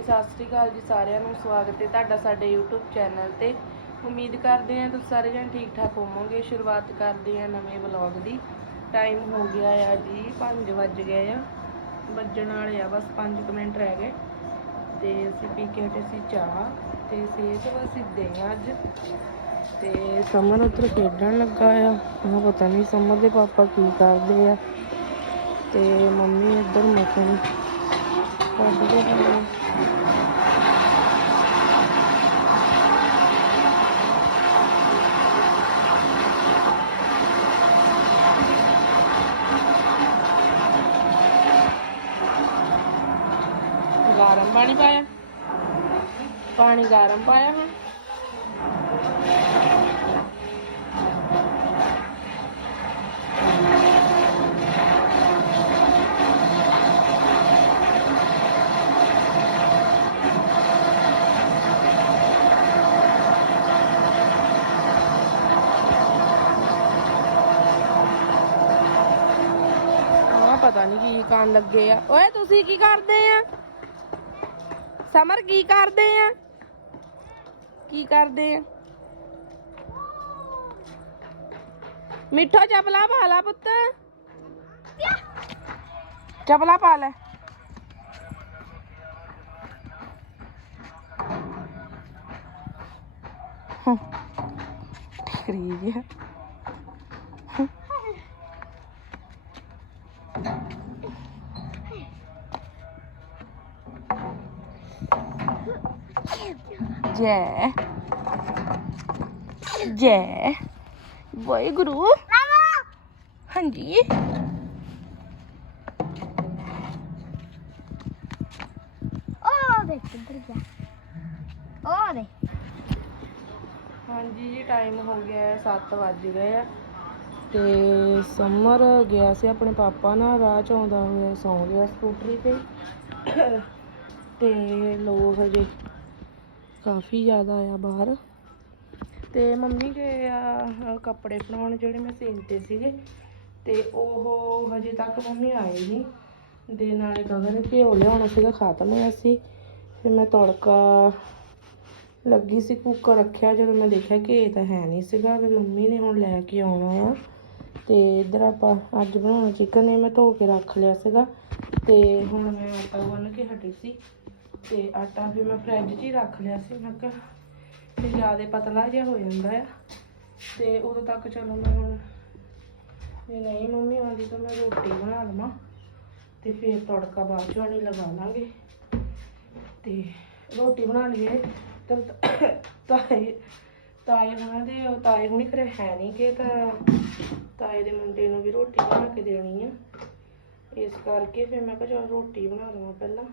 ਹਾਂਜੀ ਸਤਿ ਸ੍ਰੀ ਅਕਾਲ ਜੀ ਸਾਰਿਆਂ ਨੂੰ, ਸਵਾਗਤ ਹੈ ਤੁਹਾਡਾ ਸਾਡੇ YouTube ਚੈਨਲ ਤੇ। ਉਮੀਦ ਕਰਦੇ ਹਾਂ ਤੁਸੀਂ ਸਾਰੇ ਜਣ ਠੀਕ ਠਾਕ ਹੋਵੋਗੇ। ਸ਼ੁਰੂਆਤ ਕਰਦੇ ਹਾਂ ਨਵੇਂ ਵਲੌਗ ਦੀ। ਟਾਈਮ ਹੋ ਗਿਆ ਆ ਜੀ 5 ਵੱਜ ਗਏ ਆ। ਵੱਜਣ ਵਾਲੇ ਆ ਬਸ 5 ਮਿੰਟ ਰਹਿ ਗਏ। ਤੇ ਅਸੀਂ ਪੀ ਕੇ ਹਟੇ ਸੀ ਚਾਹ ਤੇ ਸਿਹਤ ਬਸ ਇੱਦਾਂ ਹੀ ਆ ਅੱਜ। ਤੇ ਸਮਰ ਉੱਧਰ ਖੇਡਣ ਲੱਗਾ ਆ। ਉਹ ਪਤਾ ਨਹੀਂ ਸਮਰ ਦੇ ਪਾਪਾ ਕੀ ਕਰਦੇ ਆ। ਤੇ ਮੰਮੀ ਇੱਧਰ ਮੱਖਣ ਕੱਢਦੇ ਪਏ ਆ ਗਰਮ ਪਾਣੀ ਪਾਇਆ ਪਾਣੀ ਗਰਮ ਪਾਇਆ ਹੁਣ ਆ ਪਤਾ ਨਹੀਂ ਕੀ ਕਰਨ ਲੱਗੇ ਆ ਓਏ ਤੁਸੀਂ ਕੀ ਕਰਦੇ ਆ ਸਮਰ ਕੀ ਕਰਦੇ ਆ ਕੀ ਕਰਦੇ ਆ ਮਿੱਠਾ ਚਪਲਾ ਪਾ ਲਾ ਪੁੱਤ ਚਪਲਾ ਪਾ ਲੈ ਹਮ, ਠੀਕ ਹੈ ਜੈ। ਜੈ। ਵਾਹਿਗੁਰੂ। ਹਾਂਜੀ। ਹਾਂਜੀ ਜੀ ਟਾਈਮ ਹੋ ਗਿਆ ਹੈ 7 ਵੱਜ ਗਏ ਆ। ਤੇ ਸਮਰ ਗਿਆ ਸੀ ਆਪਣੇ ਪਾਪਾ ਨਾਲ ਰਾਹ ਚ ਆਉਂਦਾ ਹੋਇਆ ਸੌਂ ਗਿਆ ਸਕੂਟਰੀ ਤੇ। ਤੇ ਲੋਕ ਹਜੇ ਕਾਫੀ ਜ਼ਿਆਦਾ ਆ ਬਾਹਰ। ਤੇ ਮੰਮੀ ਗਏ ਆ ਕੱਪੜੇ ਬਣਾਉਣ ਜਿਹੜੇ ਮੈਂ ਸੀਨਤੇ ਸੀਗੇ, ਤੇ ਉਹ ਹਜੇ ਤੱਕ ਮੰਮੀ ਆਏ ਨਹੀਂ ਦੇ ਨਾਲੇ ਗਗਨ ਘਿਓ ਲਿਆਉਣਾ ਸੀਗਾ ਖਤਮ ਹੋਇਆ ਸੀ। ਫਿਰ ਮੈਂ ਤੜਕਾ ਲੱਗੀ ਸੀ ਕੁੱਕਰ ਰੱਖਿਆ, ਜਦੋਂ ਮੈਂ ਦੇਖਿਆ ਕਿ ਇਹ ਤਾਂ ਹੈ ਨਹੀਂ ਸੀਗਾ, ਵੀ ਮੰਮੀ ਨੇ ਹੁਣ ਲੈ ਕੇ ਆਉਣਾ ਆ। ਤੇ ਇਧਰ ਆਪਾਂ ਅੱਜ ਬਣਾਉਣਾ ਚਿਕਨ ਇਹ ਮੈਂ ਧੋ ਕੇ ਰੱਖ ਲਿਆ ਸੀਗਾ। ਤੇ ਹੁਣ ਮੈਂ ਆਟਾ ਗੁੰਨ ਕੇ ਹਟੀ ਸੀ। ਤੇ ਆਟਾ ਵੀ ਮੈਂ ਫਰਿੱਜ 'ਚ ਹੀ ਰੱਖ ਲਿਆ ਸੀ। ਮੈਂ ਕਿਹਾ ਤੇ ਜ਼ਿਆਦਾ ਪਤਲਾ ਜਿਹਾ ਹੋ ਜਾਂਦਾ ਆ। ਤੇ ਉਦੋਂ ਤੱਕ ਚਲੋ ਮੈਂ ਹੁਣ ਜੇ ਨਹੀਂ ਮੰਮੀ ਆਉਂਦੀ ਤਾਂ ਮੈਂ ਰੋਟੀ ਬਣਾ ਲਵਾਂ ਤੇ ਫਿਰ ਤੜਕਾ ਬਾਅਦ ਚੋਂ ਨਹੀਂ ਲਗਾ ਲਾਂਗੇ। ਤੇ ਰੋਟੀ ਬਣਾ ਲਈਏ। ਤਾਂ ਤਾਏ ਤਾਏ ਹੁਣਾਂ ਦੇ ਉਹ ਤਾਏ ਹੁਣੀ ਫਿਰ ਹੈ ਨਹੀਂ ਕਿ ਤਾਂ ਤਾਏ ਦੇ ਮੁੰਡੇ ਨੂੰ ਵੀ ਰੋਟੀ ਬਣਾ ਕੇ ਦੇਣੀ ਆ। ਇਸ ਕਰਕੇ ਫਿਰ ਮੈਂ ਕਿਹਾ ਚਲ ਰੋਟੀ ਬਣਾ ਲਵਾਂ ਪਹਿਲਾਂ।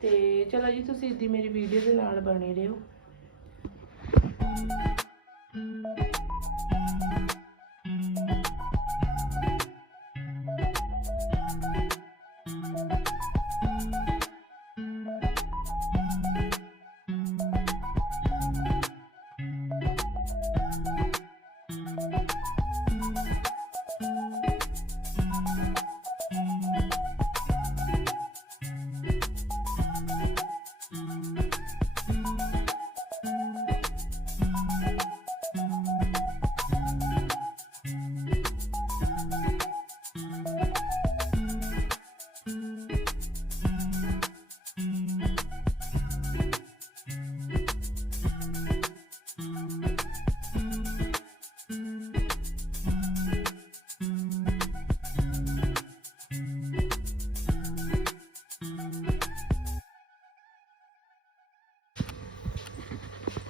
ਤੇ ਚਲੋ ਜੀ ਤੁਸੀਂ ਇੱਦੀ ਮੇਰੀ ਵੀਡੀਓ ਦੇ ਨਾਲ ਬਣੇ ਰਹੋ।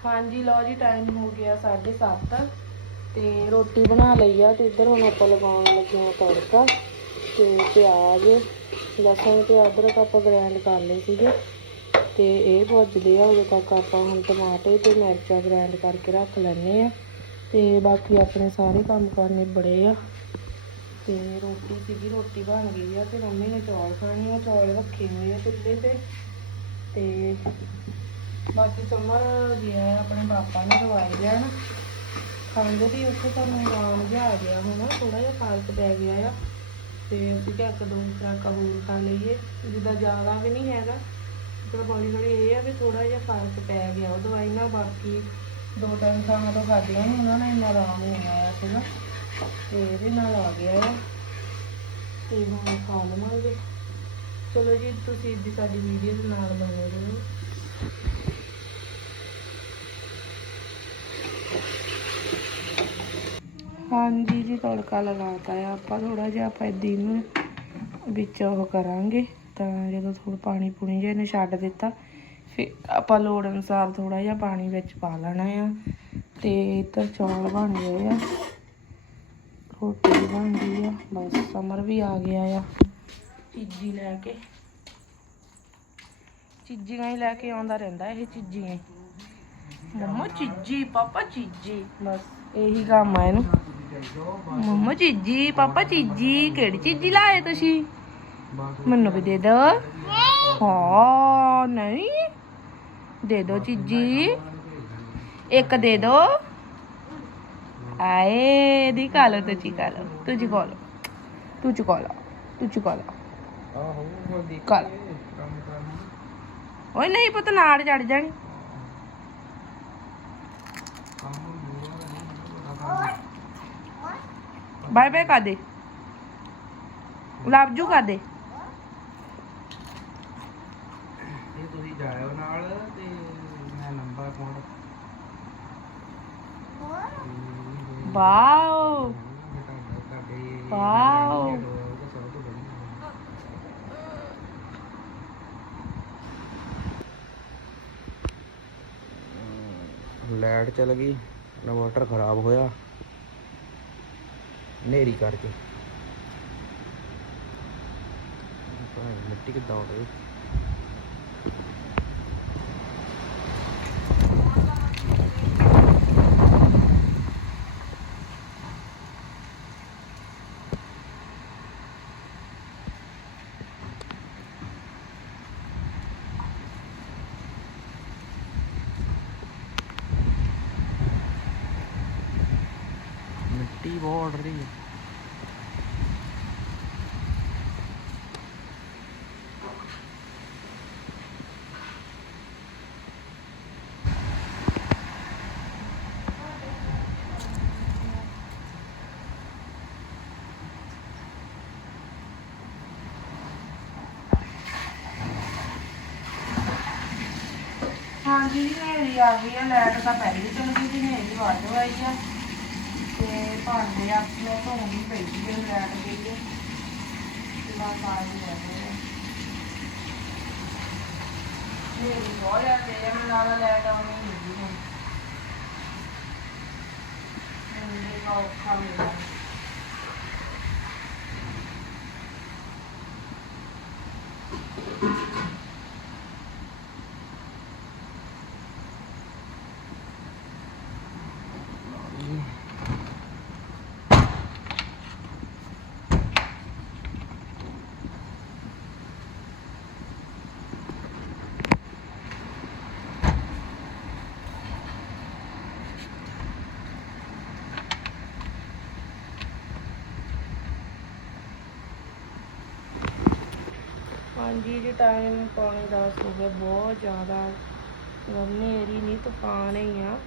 ਹਾਂਜੀ, ਲਓ ਜੀ ਟਾਈਮ ਹੋ ਗਿਆ 7:30 ਤੇ ਰੋਟੀ ਬਣਾ ਲਈ ਆ ਤੇ ਇੱਧਰ ਹੁਣ ਆਪਾਂ ਲਗਾਉਣ ਲੱਗੇ ਆ ਤੜਕਾ ਤੇ ਪਿਆਜ਼, ਲਸਣ ਤੇ ਅਦਰਕ ਆਪਾਂ ਗ੍ਰਾਈਂਡ ਕਰ ਲਏ ਸੀਗੇ। ਤੇ ਇਹ ਭੁੱਜਦੇ ਆ ਉਦੋਂ ਤੱਕ ਆਪਾਂ ਹੁਣ ਟਮਾਟੇ ਤੇ ਮਿਰਚਾਂ ਗ੍ਰਾਈਂਡ ਕਰਕੇ ਰੱਖ ਲੈਣੇ ਆ ਤੇ ਬਾਕੀ ਆਪਣੇ ਸਾਰੇ ਕੰਮ ਕਰਨੇ ਬੜੇ ਆ। ਤੇ ਰੋਟੀ ਸੀਗੀ, ਰੋਟੀ ਬਣ ਗਈ ਆ ਤੇ ਮੰਮੀ ਨੇ ਚੌਲ ਖਾਣੇ ਆ, ਚੌਲ ਰੱਖੇ ਹੋਏ ਆ ਚੁੱਲ੍ਹੇ ਤੇ। ਤੇ ਬਾਕੀ ਸਮਰ ਗਿਆ ਹੈ ਆਪਣੇ ਪਾਪਾ ਨੇ ਦਵਾਈ ਨਾ ਖਾਂਦੇ ਦੀ ਉੱਥੇ ਸਾਨੂੰ ਆਰਾਮ ਜਿਹਾ ਆ ਗਿਆ ਹੋਣਾ ਥੋੜਾ ਜਿਹਾ ਫ਼ਰਕ ਪੈ ਗਿਆ ਆ। ਤੇ ਅਸੀਂ ਕਿਹਾ ਇੱਕ ਦੋ ਖੁਰਾਕਾਂ ਹੋਰ ਖਾ ਲਈਏ, ਜਿੱਦਾਂ ਜ਼ਿਆਦਾ ਵੀ ਨਹੀਂ ਹੈਗਾ। ਮਤਲਬ ਹੌਲੀ ਹੌਲੀ ਇਹ ਆ ਵੀ ਥੋੜਾ ਜਿਹਾ ਫ਼ਰਕ ਪੈ ਗਿਆ, ਉਹ ਦਵਾਈ ਨਾਲ ਬਾਕੀ ਦੋ ਤਿੰਨ ਥਾਵਾਂ ਤੋਂ ਖਾਧੀਆਂ ਨਹੀਂ ਉਹਨਾਂ ਨਾਲ ਇੰਨਾ ਆਰਾਮ ਨਹੀਂ ਆਇਆ ਸੀਗਾ ਤੇ ਇਹਦੇ ਨਾਲ ਆ ਗਿਆ ਆ। ਤੇ ਹੁਣ ਖਾ ਲਵਾਂਗੇ। ਚਲੋ ਜੀ, ਤੁਸੀਂ ਵੀ ਸਾਡੀ ਵੀਡੀਓ ਦੇ ਨਾਲ ਬਣੇ ਰਹੋ। ਹਾਂਜੀ ਜੀ, ਤੜਕਾ ਲਗਾਤਾ ਆ ਆਪਾਂ ਥੋੜਾ ਜਿਹਾ ਆਪਾਂ ਏਦੀ ਨੂੰ ਵਿੱਚ ਉਹ ਕਰਾਂਗੇ। ਤਾਂ ਜਦੋਂ ਥੋੜਾ ਪਾਣੀ ਪੂਣੀ ਜਿਹਾ ਇਹਨੇ ਛੱਡ ਦਿੱਤਾ, ਫਿਰ ਆਪਾਂ ਲੋੜ ਅਨੁਸਾਰ ਥੋੜਾ ਜਿਹਾ ਪਾਣੀ ਵਿੱਚ ਪਾ ਲੈਣਾ ਆ। ਤੇ ਇੱਧਰ ਚੌਲ ਬਣ ਗਏ ਆ। ਰੋਟੀ ਵੀ ਬਣ ਗਈ ਆ। ਬਸ ਸਮਰ ਵੀ ਆ ਗਿਆ ਆ। ਚੀਜੀ ਲੈ ਕੇ। ਚੀਜ਼ੀਆਂ ਹੀ ਲੈ ਕੇ ਆਉਂਦਾ ਰਹਿੰਦਾ ਇਹ ਚੀਜ਼ੀਆਂ ਮੰਮਾ, ਚੀਜੀ, ਪਾਪਾ, ਚੀਜੀ। ਬਸ ਇਹੀ ਕੰਮ ਆ ਇਹਨੂੰ। ਮੰਮਾ ਚੀਜੀ ਪਾਪਾ ਚੀਜੀ ਕਿਹੜੀ ਚੀਜੀ ਲਾਏ ਤੁਸੀਂ? ਮੈਨੂੰ ਵੀ ਦੇ ਦੋ। ਹਾਂ, ਨਹੀਂ। ਦੇ ਦੋ ਚੀਜੀ ਇੱਕ ਦੇ ਦੋ। ਆਏ ਦੀ ਖਾ ਲਓ ਤੁਸੀਂ ਖਾ ਲਓ। ਤੁਸੀਂ ਖਾ ਤੂੰ ਚੁਕਾ ਲਾ ਤੂੰ ਚੁਕਾ ਲਾ ਖਾ ਲਾ ਓਏ, ਨਹੀਂ ਪੁੱਤ, ਨਾੜ ਚੜ ਜਾਣੀ। ਬਾਏ ਬਾਏ ਕਰ ਦੇ। ਲਵ ਜੂ ਕਰ ਦੇ। ਇਹ ਤੁਸੀਂ ਜਾਇਓ ਨਾਲ ਤੇ ਮੈਂ ਨੰਬਰ ਪਾਉਣ ਵਾਓ। ਤੁਹਾਡੇ ਵਾਓ। ਲਾਈਟ ਚਲ ਗਈ ਇਨਵਰਟਰ ਖਰਾਬ ਹੋਇਆ। ਨੇਰੀ ਕਰਕੇ। ਭਾਈ ਮਿੱਟੀ ਕਿੱਦਾਂ ਹੋ ਗਈ? ਮਿੱਟੀ ਬਹੁਤ ਉੱਡ ਰਹੀ ਹੈ। ਹਾਂਜੀ, ਹਨੇਰੀ ਆ ਗਈ ਆ ਲਾਈਟ ਤਾਂ ਪਹਿਲੀ ਚਲ ਗਈ ਸੀ, ਹਨੇਰੀ ਵੱਧ ਆਈ ਆ। ਤੇ ਭਾਂਡੇ ਆਪਣੇ ਧੋਣੀ ਪਈ ਸੀ ਜਦੋਂ ਲਾਈਟ ਗਈ ਆ। ਤੇ ਬਸ ਆ ਹੀ ਆ। ਹਨੇਰੀ ਬਹੁਤ ਆ ਤੇ ਮੈਨੂੰ ਲੱਗਦਾ ਲਾਈਟ ਆਉਣੀ ਨਹੀਂ ਜੀ ਹੁਣ ਮੈਨੂੰ ਔਖਾ ਮਿਲਿਆ ਹਾਂਜੀ, ਜੀ ਟਾਈਮ ਪੌਣੇ 10 ਹੋ ਗਿਆ ਬਹੁਤ ਜ਼ਿਆਦਾ ਹਨੇਰੀ ਨਹੀਂ ਤੂਫਾਨ ਹੀ ਆ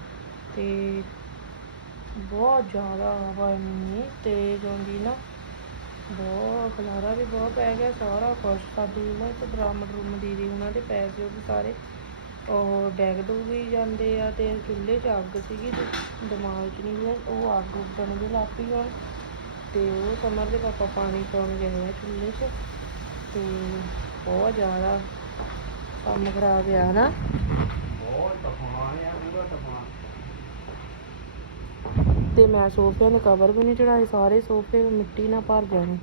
ਤੇ ਬਹੁਤ ਜ਼ਿਆਦਾ ਹਵਾ ਇੰਨੀ ਤੇਜ਼ ਆਉਂਦੀ ਨਾ। ਬਹੁਤ ਖਲਾਰਾ ਵੀ ਬਹੁਤ ਪੈ ਗਿਆ, ਸਾਰਾ ਕੁਛ ਸਾਡੀ ਨਾ ਤੇ ਬਰਾਮਦ ਰੂਮ ਦੀਦੀ ਉਹਨਾਂ ਦੇ ਪੈਸੇ ਉਹ ਵੀ ਸਾਰੇ ਉਹ ਡੈਗ ਡੁੱਗ ਵੀ ਜਾਂਦੇ ਆ ਤੇ ਚੁੱਲ੍ਹੇ 'ਚ ਅੱਗ ਸੀਗੀ ਤੇ ਦਿਮਾਗ 'ਚ ਨਹੀਂ ਗਿਆ, ਉਹ ਅੱਗ ਉੱਡਣ ਵੀ ਲੱਗ ਪਈ ਹੁਣ ਤੇ ਉਹ ਸਮਰ ਦੇ ਪਾਪਾ ਪਾਣੀ ਪਾਉਣ ਗਏ ਆ ਚੁੱਲ੍ਹੇ 'ਚ ਤੇ ਬਹੁਤ ਜ਼ਿਆਦਾ ਕੰਮ ਖਰਾਬ ਆ ਨਾ ਬਹੁਤ ਤੂਫਾਨ ਆ ਪੂਰਾ ਤੂਫਾਨ। ਤੇ ਮੈਂ ਸੋਫਿਆਂ ਦੇ ਕਵਰ ਵੀ ਨਹੀਂ ਚੜਾਏ ਸਾਰੇ ਸੋਫੇ ਮਿੱਟੀ ਨਾਲ ਭਰ ਜਾਣੇ।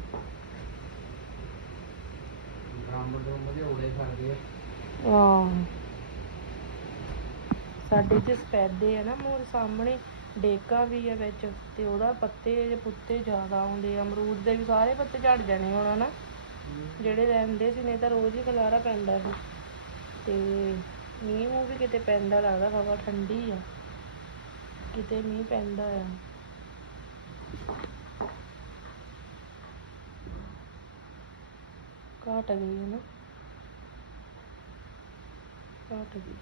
ਬਰਾਮਦ ਰੂਮ ਦੇ ਉੜੇ ਸਕਦੇ ਆ। ਸਾਡੇ ਚ ਸਪੈਦੇ ਆ ਨਾ ਮੋਰ ਸਾਹਮਣੇ ਡੇਕਾ ਵੀ ਆ ਵਿੱਚ ਤੇ ਉਹਦਾ ਪੱਤੇ ਜੇ ਪੁੱਤੇ ਜ਼ਿਆਦਾ ਆਉਂਦੇ ਆ ਅਮਰੂਦ ਦੇ ਵੀ ਸਾਰੇ ਪੱਤੇ ਝੜ ਜਾਣੇ ਹੁਣ ਨਾ ਜਿਹੜੇ ਰਹਿੰਦੇ ਸੀ ਨਹੀਂ ਤਾਂ ਰੋਜ਼ ਹੀ ਖਲਾਰਾ ਪੈਂਦਾ ਸੀ। ਤੇ ਮੀਂਹ ਮੂੰਹ ਵੀ ਕਿਤੇ ਪੈਂਦਾ, ਲੱਗਦਾ ਹਵਾ ਠੰਡੀ ਆ। ਕਿਤੇ ਮੀਂਹ ਪੈਂਦਾ ਆ। ਘਟ ਗਈ ਹੈ ਨਾ। ਘਟ ਗਈ।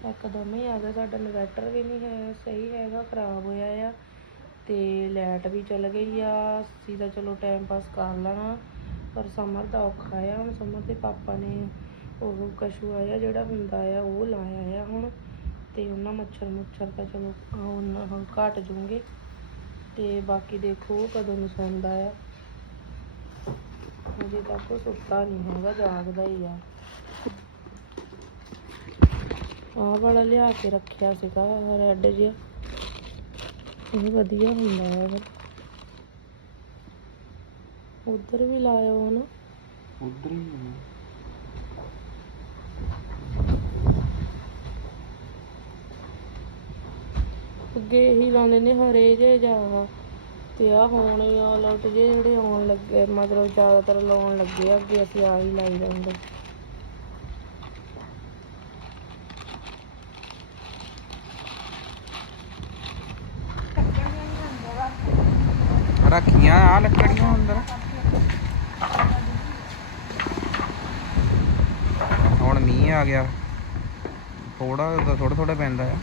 ਇੱਕਦਮ ਹੀ ਆ ਗਿਆ, ਸਾਡਾ ਇਨਵਰਟਰ ਵੀ ਨਹੀਂ ਹੈ, ਸਹੀ ਹੈਗਾ, ਖਰਾਬ ਹੋਇਆ ਆ। ਤੇ ਲਾਈਟ ਵੀ ਚਲ ਗਈ ਆ। ਅਸੀਂ ਤਾਂ ਚਲੋ ਟਾਈਮ ਪਾਸ ਕਰ ਲੈਣਾ। ਪਰ ਸਮਰ ਦਾ ਔਖਾ ਆ। ਹੁਣ ਸਮਰ ਦੇ ਪਾਪਾ ਨੇ ਉਹ ਕਸ਼ੂ ਆਇਆ ਜਿਹੜਾ ਹੁੰਦਾ ਆ, ਉਹ ਲਾਇਆ ਆ ਹੁਣ। ਤੇ ਉਹਨਾਂ ਮੱਛਰ ਮੁੱਛਰ ਤਾਂ ਚਲੋ ਉਹਨਾਂ ਹੁਣ ਘਟ ਜੂਗੇ ਤੇ ਬਾਕੀ ਦੇਖੋ ਕਦੋਂ ਨੂੰ ਸੌਂਦਾ ਆ। ਅਜੇ ਤੱਕ ਉਹ ਸੁੱਤਾ ਨਹੀਂ ਹੈਗਾ, ਜਾਗਦਾ ਹੀ ਆ। ਆਹ ਵਾਲਾ ਲਿਆ ਕੇ ਰੱਖਿਆ ਸੀਗਾ ਰੈੱਡ ਜਿਹਾ। ਇਹ ਵਧੀਆ ਹੁੰਦਾ ਹੈ ਉਧਰ ਵੀ ਲਾਇਓ ਹਨਾ। ਉਧਰ ਹੀ ਆ। ਅੱਗੇ ਇਹੀ ਲਾਉਂਦੇ ਨੇ ਹਰੇ ਜੇ ਜਾਂ ਤੇ ਆ ਹੁਣ ਆ ਲਟ ਜੇ ਜਿਹੜੇ ਆਉਣ ਲੱਗੇ ਮਤਲਬ ਜ਼ਿਆਦਾਤਰ ਲਾਉਣ ਲੱਗੇ ਆ ਅੱਗੇ ਅਸੀਂ ਆਹੀ ਲਾਈ ਜਾਂਦੇ। ਰੱਖੀਆਂ ਆ ਲੱਕੜੀਆਂ ਅੰਦਰ। ਹੁਣ ਮੀਂਹ ਆ ਗਿਆ। ਥੋੜਾ ਥੋੜਾ ਥੋੜਾ ਪੈਂਦਾ ਆ।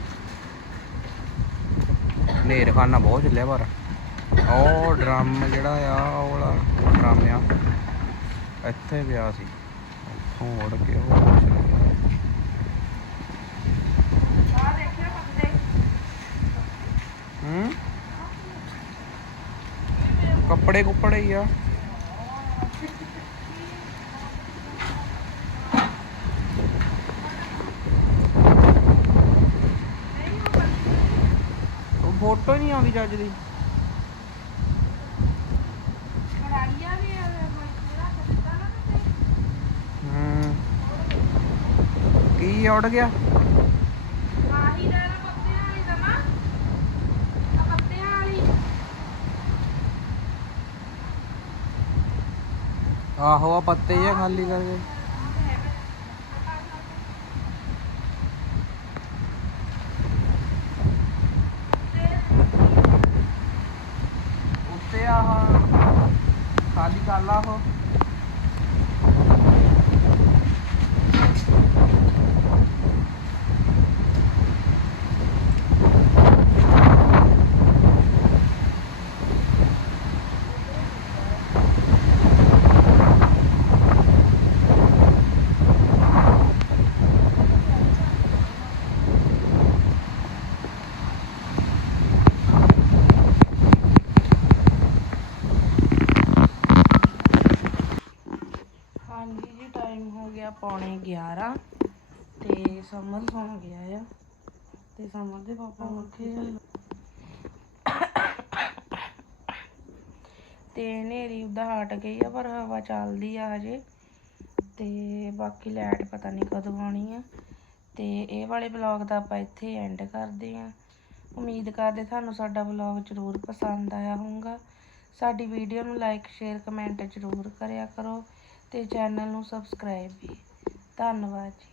ਨੇਰ ਖਾਨਾ ਬਹੁਤ ਚੱਲਿਆ ਪਰ। ਉਹ ਡਰਮ ਜਿਹੜਾ ਆ, ਉਹ ਵਾਲਾ ਡਰਮ ਆ, ਇੱਥੇ ਪਿਆ ਸੀ। ਉੱਥੋਂ ਉੜ ਕੇ ਉਹ ਚਲ ਗਿਆ। ਹੂੰ? ਕੱਪੜੇ ਕੁੱਪੜੇ ਹੀ ਆ। ਫੋਟੋ ਨਹੀਂ ਆਉਂਦੀ ਚੱਜ ਦੀ। ਕੀ ਉੜ ਗਿਆ? ਆਹੋ ਆ ਪੱਤੇ ਹੀ ਜਿਹਾ ਖਾਲੀ ਕਰਕੇ ਉੱਤੇ ਆਹ ਖਾਲੀ ਕਰ ਲਾ ਉਹ ਹਾਂਜੀ ਜੀ ਟਾਈਮ ਹੋ ਗਿਆ ਪੌਣੇ 11 ਤੇ ਸਮਰ ਸੌਂ ਗਿਆ ਆ। ਤੇ ਸਮਰ ਦੇ ਪਾਪਾ ਉੱਠੇ ਆ। ਤੇ ਹਨੇਰੀ ਉਦਾਂ ਹਟ ਗਈ ਆ, ਪਰ ਹਵਾ ਚੱਲਦੀ ਆ ਹਜੇ। ਤੇ ਬਾਕੀ ਲਾਈਟ ਪਤਾ ਨਹੀਂ ਕਦੋਂ ਆਉਣੀ ਆ। ਤੇ ਇਹ ਵਾਲੇ ਵਲੌਗ ਦਾ ਆਪਾਂ ਇੱਥੇ ਐਂਡ ਕਰਦੇ ਆ। ਉਮੀਦ ਕਰਦੇ ਤੁਹਾਨੂੰ ਸਾਡਾ ਵਲੌਗ ਜ਼ਰੂਰ ਪਸੰਦ ਆਇਆ ਹੋਊਗਾ। ਸਾਡੀ ਵੀਡੀਓ ਨੂੰ ਲਾਈਕ ਸ਼ੇਅਰ ਕਮੈਂਟ ਜ਼ਰੂਰ ਕਰਿਆ ਕਰੋ। ਤੇ ਚੈਨਲ ਨੂੰ ਸਬਸਕ੍ਰਾਈਬ ਵੀ। ਧੰਨਵਾਦ ਜੀ